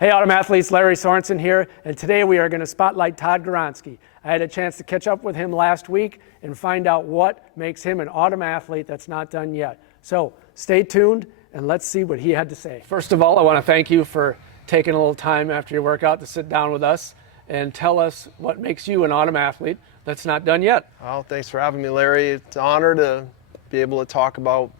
Hey Autumn Athletes, Larry Sorensen here, and today we are going to spotlight Todd Gawronski. I had a chance to catch up with him last week and find out what makes him an Autumn Athlete that's not done yet. So stay tuned and let's see what he had to say. First of all, I want to thank you for taking a little time after your workout to sit down with us and tell us what makes you an Autumn Athlete that's not done yet. Well, thanks for having me, Larry. It's an honor to be able to talk about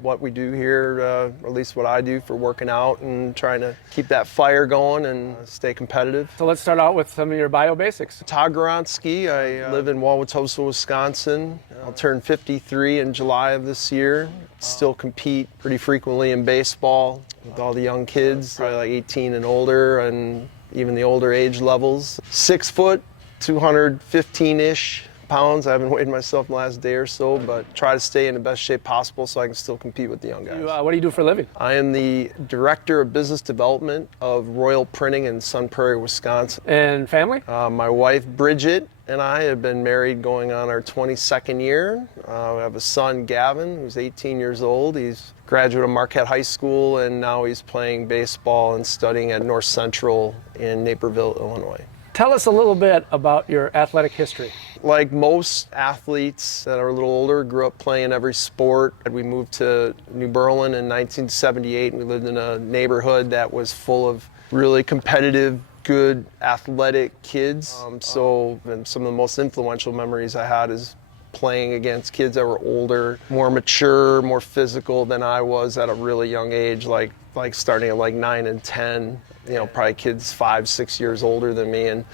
what we do here, or at least what I do for working out and trying to keep that fire going and stay competitive. So let's start out with some of your bio basics. Todd Gawronski. I live in Wauwatosa, Wisconsin. I'll turn 53 in July of this year. Still compete pretty frequently in baseball with all the young kids, probably like 18 and older, and even the older age levels. 6 foot, 215-ish pounds. I haven't weighed myself in the last day or so, but try to stay in the best shape possible so I can still compete with the young guys. What do you do for a living? I am the Director of Business Development of Royal Printing in Sun Prairie, Wisconsin. And family? My wife, Bridget, and I have been married going on our 22nd year. We have a son, Gavin, who's 18 years old. He's a graduate of Marquette High School, and now he's playing baseball and studying at North Central in Naperville, Illinois. Tell us a little bit about your athletic history. Like most athletes that are a little older, grew up playing every sport. We moved to New Berlin in 1978, and we lived in a neighborhood that was full of really competitive, good, athletic kids. And some of the most influential memories I had is playing against kids that were older, more mature, more physical than I was at a really young age, like starting at like 9 and 10, probably kids 5, 6 years older than me. And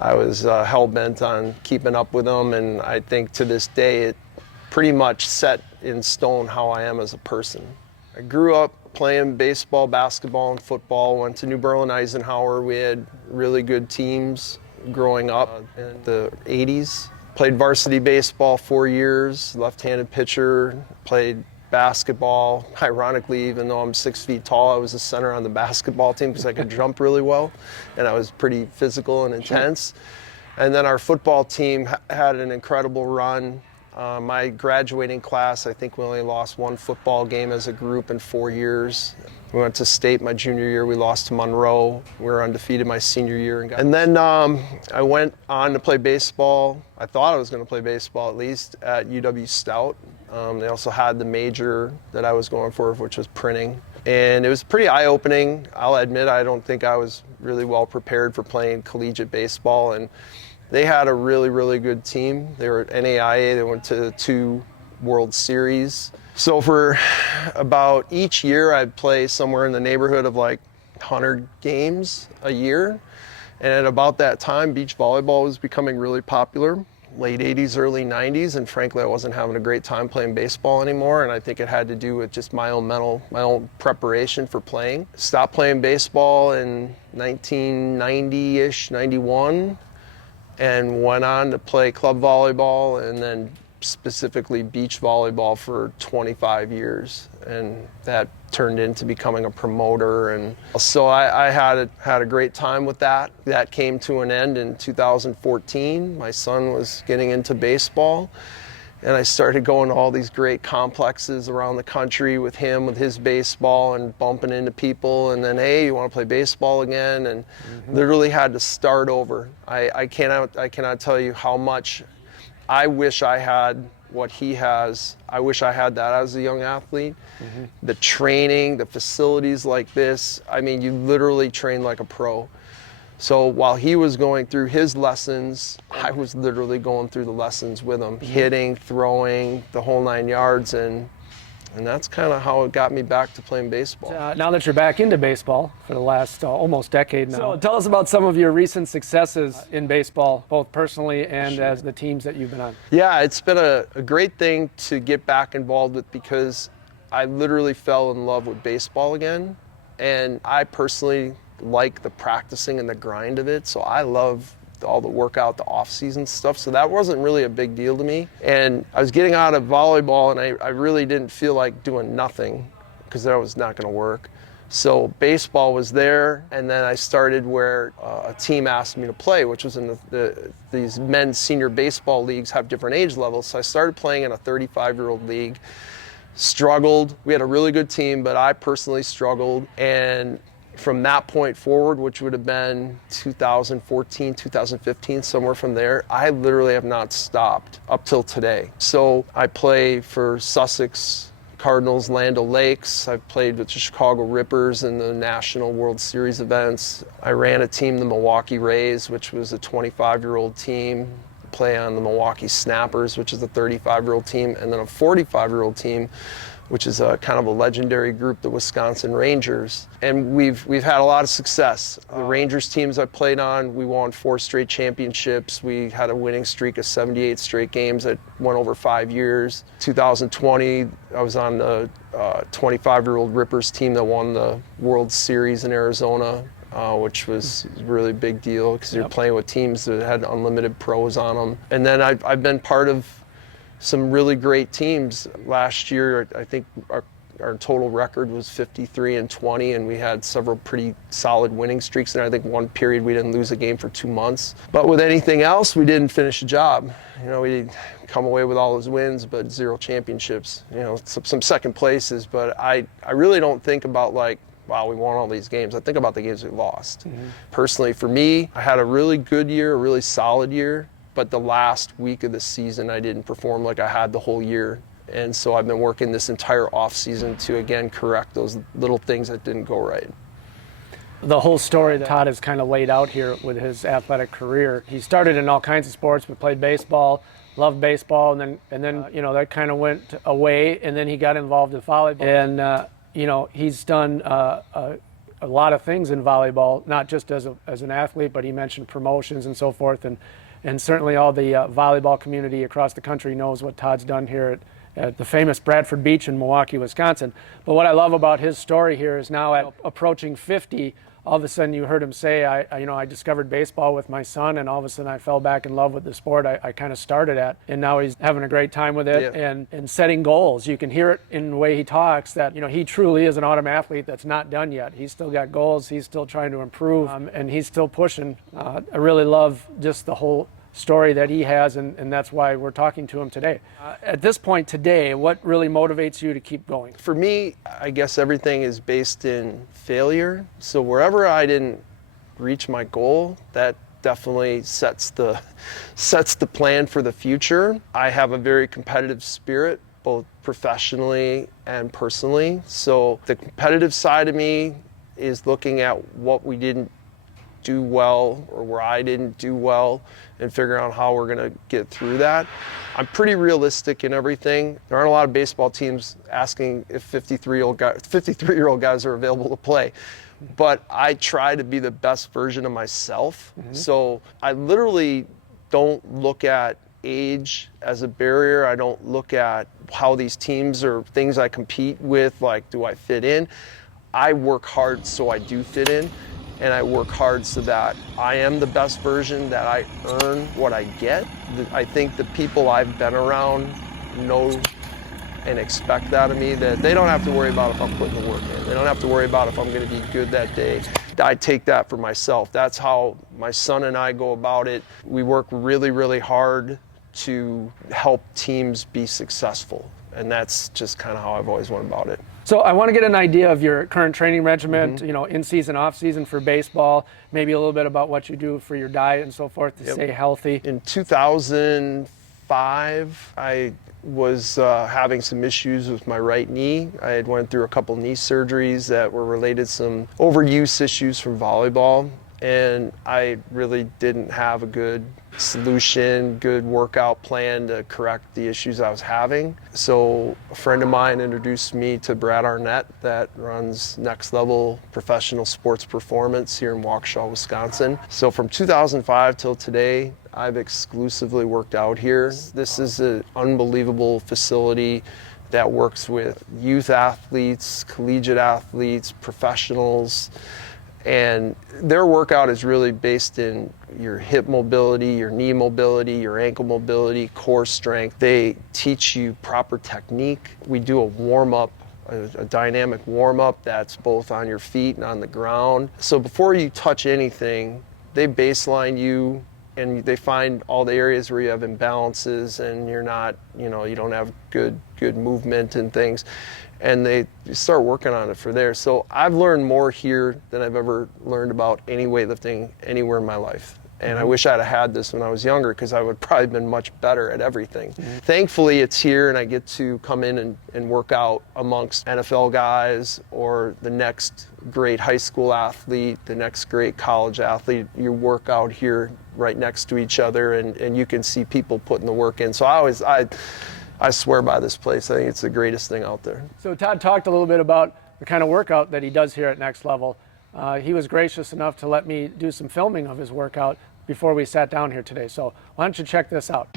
I was hell-bent on keeping up with them, and I think to this day it pretty much set in stone how I am as a person. I grew up playing baseball, basketball, and football. Went to New Berlin Eisenhower. We had really good teams growing up in the 80s. Played varsity baseball 4 years, left-handed pitcher, played basketball. Ironically, even though I'm 6 feet tall, I was the center on the basketball team because I could jump really well, and I was pretty physical and intense. And then our football team had an incredible run. My graduating class, I think we only lost one football game as a group in 4 years. We went to state my junior year. We lost to Monroe. We were undefeated my senior year. And then I went on to play baseball. I thought I was going to play baseball at least at UW Stout. They also had the major that I was going for, which was printing. And it was pretty eye-opening. I'll admit I don't think I was really well prepared for playing collegiate baseball. And they had a really, really good team. They were NAIA. They went to 2 World Series. So for about each year, I'd play somewhere in the neighborhood of like 100 games a year. And at about that time, beach volleyball was becoming really popular. Late 80s, early 90s, and frankly I wasn't having a great time playing baseball anymore, and I think it had to do with just my own preparation for playing. Stopped playing baseball in 1990-ish, 91, and went on to play club volleyball and then specifically beach volleyball for 25 years, and that turned into becoming a promoter. And so I had a great time with that. That came to an end in 2014. My son was getting into baseball, and I started going to all these great complexes around the country with him, with his baseball, and bumping into people, and then, hey, you want to play baseball again? And literally had to start over. I cannot tell you how much I wish I had what he has. I wish I had that as a young athlete. The training, the facilities like this, I mean, you literally train like a pro. So while he was going through his lessons, I was literally going through the lessons with him, hitting, throwing, the whole 9 yards, and that's kind of how it got me back to playing baseball. Now that you're back into baseball for the last almost decade now, so tell us about some of your recent successes in baseball, both personally and as the teams that you've been on. Yeah, it's been a great thing to get back involved with because I literally fell in love with baseball again, and I personally like the practicing and the grind of it, so I love all the workout, the off-season stuff, so that wasn't really a big deal to me. And I was getting out of volleyball, and I really didn't feel like doing nothing because that was not going to work. So baseball was there, and then I started where a team asked me to play, which was in these men's senior baseball leagues have different age levels. So I started playing in a 35-year-old league, struggled. We had a really good team, but I personally struggled. And from that point forward, which would have been 2014, 2015, somewhere from there, I literally have not stopped up till today. So I play for Sussex Cardinals, Land O'Lakes. I've played with the Chicago Rippers in the National World Series events. I ran a team, the Milwaukee Rays, which was a 25-year-old team. Play on the Milwaukee Snappers, which is a 35-year-old team, and then a 45-year-old team, which is a kind of a legendary group, the Wisconsin Rangers. And we've had a lot of success. The Rangers teams I played on, we won 4 straight championships. We had a winning streak of 78 straight games that went over 5 years. 2020, I was on the 25-year-old Rippers team that won the World Series in Arizona, which was a really big deal because you're playing with teams that had unlimited pros on them. And then I've been part of some really great teams. Last year, I think our total record was 53-20, and we had several pretty solid winning streaks. And I think one period we didn't lose a game for 2 months. But with anything else, we didn't finish the job. You know, we didn't come away with all those wins, but 0 championships. You know, some second places. But I really don't think about like, wow, we won all these games. I think about the games we lost. Mm-hmm. Personally, for me, I had a really good year, a really solid year. But the last week of the season, I didn't perform like I had the whole year. And so I've been working this entire off season to, again, correct those little things that didn't go right. The whole story that Todd has kind of laid out here with his athletic career, he started in all kinds of sports, but played baseball, loved baseball, and then you know, that kind of went away, and then he got involved in volleyball. And, you know, he's done a lot of things in volleyball, not just as an athlete, but he mentioned promotions and so forth. And certainly all the volleyball community across the country knows what Todd's done here at the famous Bradford Beach in Milwaukee, Wisconsin. But what I love about his story here is now at approaching 50, all of a sudden you heard him say, I discovered baseball with my son, and all of a sudden I fell back in love with the sport I kind of started at. And now he's having a great time with it and setting goals. You can hear it in the way he talks that, you know, he truly is an athlete that's not done yet. He's still got goals. He's still trying to improve, and he's still pushing. I really love just the whole story that he has, and that's why we're talking to him today. At this point today, what really motivates you to keep going? For me, I guess everything is based in failure. So wherever I didn't reach my goal, that definitely sets the plan for the future. I have a very competitive spirit, both professionally and personally. So the competitive side of me is looking at what we didn't do well or where I didn't do well and figuring out how we're going to get through that. I'm pretty realistic in everything. There aren't a lot of baseball teams asking if 53-year-old guys are available to play. But I try to be the best version of myself. Mm-hmm. So I literally don't look at age as a barrier. I don't look at how these teams or things I compete with, like, do I fit in? I work hard so I do fit in. And I work hard so that I am the best version, that I earn what I get. I think the people I've been around know and expect that of me, that they don't have to worry about if I'm putting the work in. They don't have to worry about if I'm going to be good that day. I take that for myself. That's how my son and I go about it. We work really, really hard to help teams be successful. And that's just kind of how I've always went about it. So I want to get an idea of your current training regimen, you know, in season, off season for baseball, maybe a little bit about what you do for your diet and so forth to stay healthy. In 2005, I was having some issues with my right knee. I had went through a couple knee surgeries that were related to some overuse issues from volleyball. And I really didn't have a good solution, good workout plan to correct the issues I was having. So a friend of mine introduced me to Brad Arnett that runs Next Level Professional Sports Performance here in Waukesha, Wisconsin. So from 2005 till today, I've exclusively worked out here. This is an unbelievable facility that works with youth athletes, collegiate athletes, professionals. And their workout is really based in your hip mobility, your knee mobility, your ankle mobility, core strength. They teach you proper technique. We do a warm-up, a dynamic warm-up that's both on your feet and on the ground. So before you touch anything, they baseline you and they find all the areas where you have imbalances and you're not, you don't have good movement and things, and they start working on it for there. So I've learned more here than I've ever learned about any weightlifting anywhere in my life. And I wish I'd have had this when I was younger, because I would probably been much better at everything. Thankfully, it's here, and I get to come in and work out amongst NFL guys or the next great high school athlete, the next great college athlete. You work out here right next to each other, and you can see people putting the work in. So I swear by this place. I think it's the greatest thing out there. So Todd talked a little bit about the kind of workout that he does here at Next Level. He was gracious enough to let me do some filming of his workout before we sat down here today. So why don't you check this out?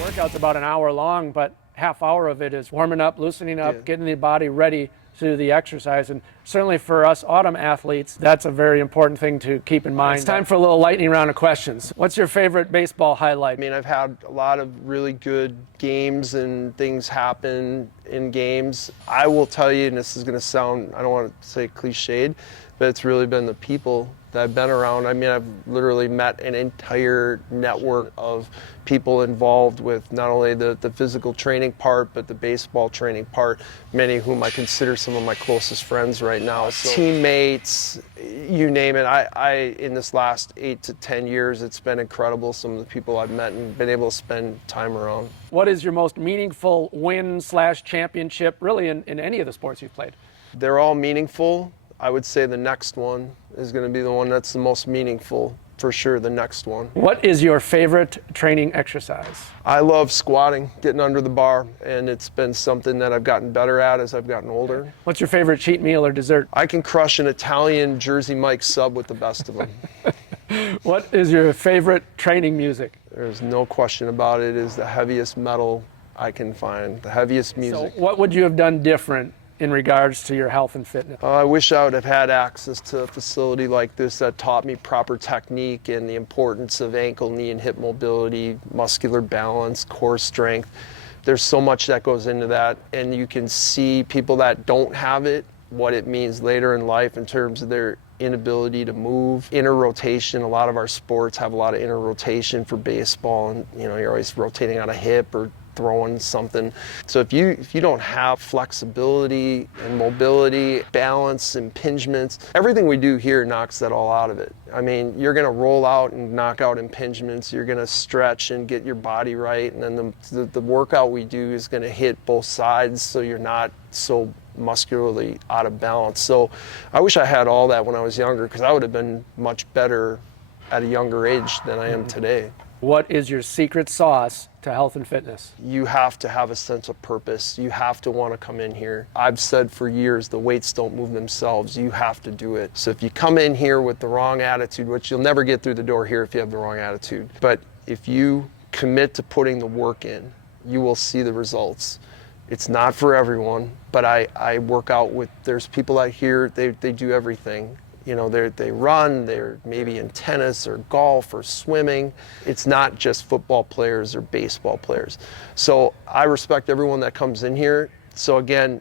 Workout's about an hour long, but half hour of it is warming up, loosening up, getting the body ready to do the exercise. And certainly for us autumn athletes, that's a very important thing to keep in mind. It's time for a little lightning round of questions. What's your favorite baseball highlight? I mean, I've had a lot of really good games and things happen in games. I will tell you, and this is going to sound, I don't want to say cliched, but it's really been the people that I've been around. I mean, I've literally met an entire network of people involved with not only the physical training part, but the baseball training part, many of whom I consider some of my closest friends right now. So, teammates, you name it. I in this last 8 to 10 years, it's been incredible, some of the people I've met and been able to spend time around. What is your most meaningful win/championship, really, in any of the sports you've played? They're all meaningful. I would say the next one is going to be the one that's the most meaningful, for sure, the next one. What is your favorite training exercise? I love squatting, getting under the bar, and it's been something that I've gotten better at as I've gotten older. What's your favorite cheat meal or dessert? I can crush an Italian Jersey Mike sub with the best of them. What is your favorite training music? There's no question about it. It is the heaviest metal I can find, the heaviest music. So what would you have done different in regards to your health and fitness? I wish I would have had access to a facility like this that taught me proper technique and the importance of ankle, knee, and hip mobility, muscular balance, core strength. There's so much that goes into that, and you can see people that don't have it, what it means later in life in terms of their inability to move. Inner rotation, a lot of our sports have a lot of inner rotation for baseball, and you're always rotating on a hip or throwing something. So if you don't have flexibility and mobility, balance, impingements, everything we do here knocks that all out of it. I mean, you're going to roll out and knock out impingements, you're going to stretch and get your body right, and then the workout we do is going to hit both sides so you're not so muscularly out of balance. So I wish I had all that when I was younger, because I would have been much better at a younger age than I am today. What is your secret sauce to health and fitness? You have to have a sense of purpose. You have to want to come in here. I've said for years, the weights don't move themselves. You have to do it. So if you come in here with the wrong attitude, which you'll never get through the door here if you have the wrong attitude, but if you commit to putting the work in, you will see the results. It's not for everyone, but I work out with, there's people out here, they do everything. They run, they're maybe in tennis or golf or swimming. It's not just football players or baseball players. So I respect everyone that comes in here So again,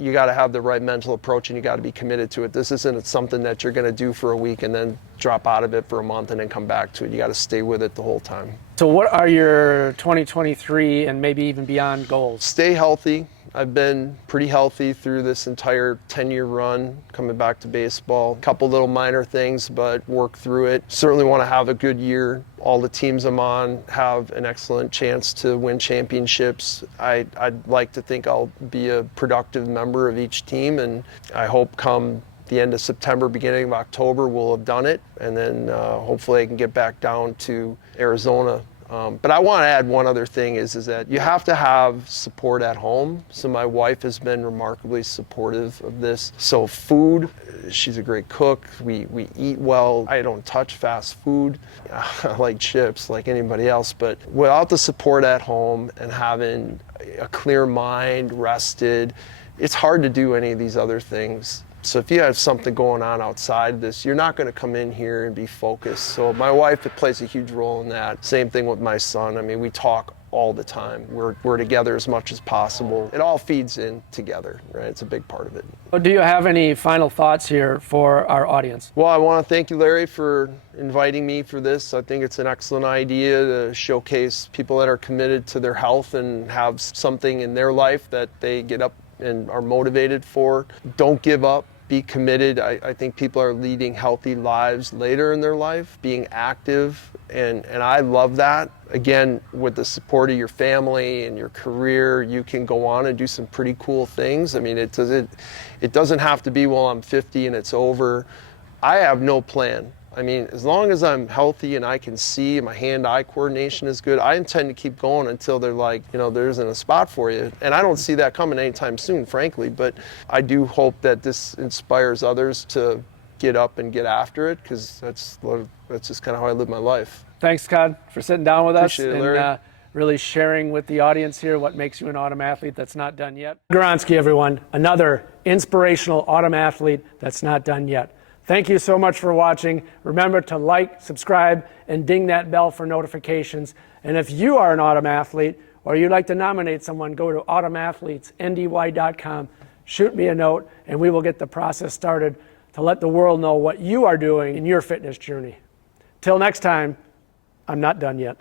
you got to have the right mental approach and you got to be committed to it. This isn't something that you're going to do for a week and then drop out of it for a month and then come back to it. You got to stay with it the whole time. So what are your 2023 and maybe even beyond goals? Stay healthy. I've been pretty healthy through this entire 10-year run coming back to baseball. A couple little minor things, but work through it. Certainly want to have a good year. All the teams I'm on have an excellent chance to win championships. I'd like to think I'll be a productive member of each team, and I hope come the end of September, beginning of October, we'll have done it, and then hopefully I can get back down to Arizona. But I want to add one other thing is that you have to have support at home. So my wife has been remarkably supportive of this. So food, she's a great cook. We eat well. I don't touch fast food. I like chips like anybody else. But without the support at home and having a clear mind, rested, it's hard to do any of these other things. So if you have something going on outside this, you're not going to come in here and be focused. So my wife plays a huge role in that. Same thing with my son. I mean, we talk all the time. We're together as much as possible. It all feeds in together, right? It's a big part of it. Do you have any final thoughts here for our audience? Well, I want to thank you, Larry, for inviting me for this. I think it's an excellent idea to showcase people that are committed to their health and have something in their life that they get up and are motivated for. Don't give up. Be committed. I think people are leading healthy lives later in their life, being active, and I love that. Again, with the support of your family and your career, you can go on and do some pretty cool things. I mean, it doesn't have to be, well, I'm 50 and it's over. I have no plan. I mean, as long as I'm healthy and I can see, my hand-eye coordination is good, I intend to keep going until they're like, there isn't a spot for you. And I don't see that coming anytime soon, frankly, but I do hope that this inspires others to get up and get after it, because that's just kind of how I live my life. Thanks, Todd, for sitting down with us Appreciate it, Larry. And really sharing with the audience here what makes you an autumn athlete that's not done yet. Gawronski, everyone, another inspirational autumn athlete that's not done yet. Thank you so much for watching. Remember to like, subscribe, and ding that bell for notifications. And if you are an autumn athlete or you'd like to nominate someone, go to autumnathletesndy.com, shoot me a note, and we will get the process started to let the world know what you are doing in your fitness journey. Till next time, I'm not done yet.